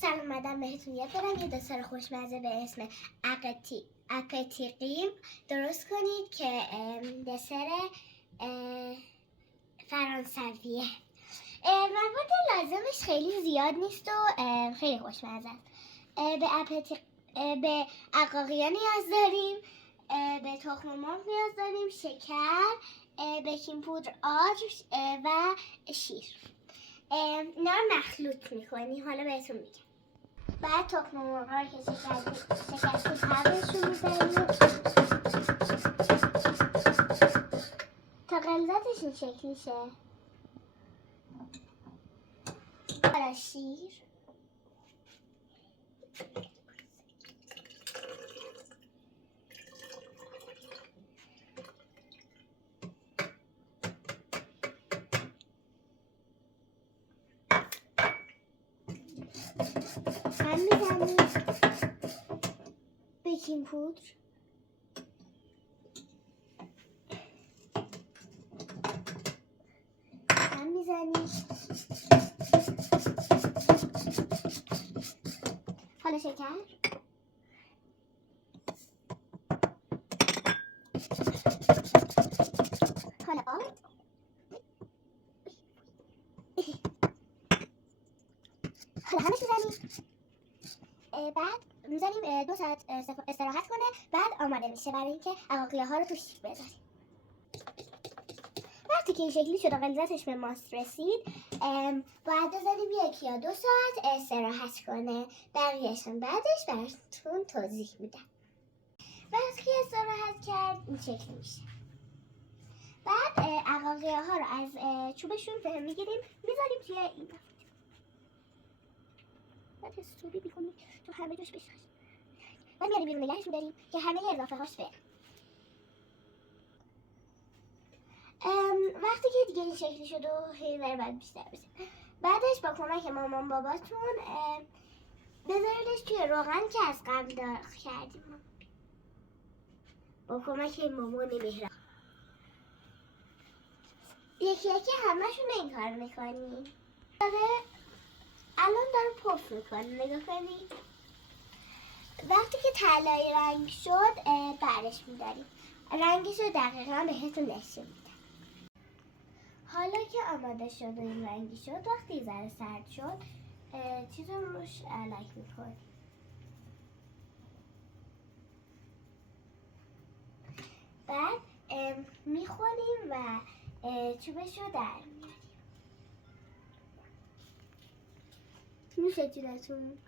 سلام مدام بهتون یاد بدم یه دسر خوشمزه به اسم اپتیقیم درست کنید که دسر فرانسویه. مواد لازمش خیلی زیاد نیست و خیلی خوشمزه است. به عقاقیا نیاز داریم، به تخم مرغ نیاز داریم، شکر، بیکینگ پودر، آرش و شیر. اینا رو مخلوط میکنی. حالا بهتون میگم. بعد تخم مرغ رو که شکستی پرشون میزنیم تا غلظتش این شکلی شه. حالا شیر، هم میزنیم بیکینگ پودر، هم میزنیم حالا شکر، حالا آب، حالا همش میزنیم. بعد میزنیم 2 ساعت استراحت کنه. بعد آماده میشه برای اینکه عقاقیه ها رو توش بذاریم. وقتی که این شکلی شد و غلظتش به ماست رسید، باید بذاریم 1 یا 2 ساعت استراحت کنه. بقیه‌شون بعدش براتون توضیح میدم. وقتی که استراحت کرد این شکلی میشه. بعد عقاقیه ها رو از چوبشون میگیریم میذاریم توی این بعد استوری بیکنیم تو همه جوش بشه. بعد میاریم بیرون نگهش میداریم که همه اضافه هاش بره. وقتی که دیگه این شکلی شد و هیلر بعد بیشتر بشه، بعدش با کمک مامان باباتون بذاریدش توی روغن که از قبل داغ کردیم با کمک مامان مهربان. یکی یکی همشون این کار میکنیم. الان داره پف میکنه، نگاه کنید. وقتی که طلایی رنگ شد برش میداریم. رنگش رو دقیقا بهتون نشون میدم. حالا که آماده شد و این رنگی شد، وقتی ذره سرد شد چیز رو روش علک میکنیم. بعد میخوریم و چوبش رو در میاریم. میشه جونتون.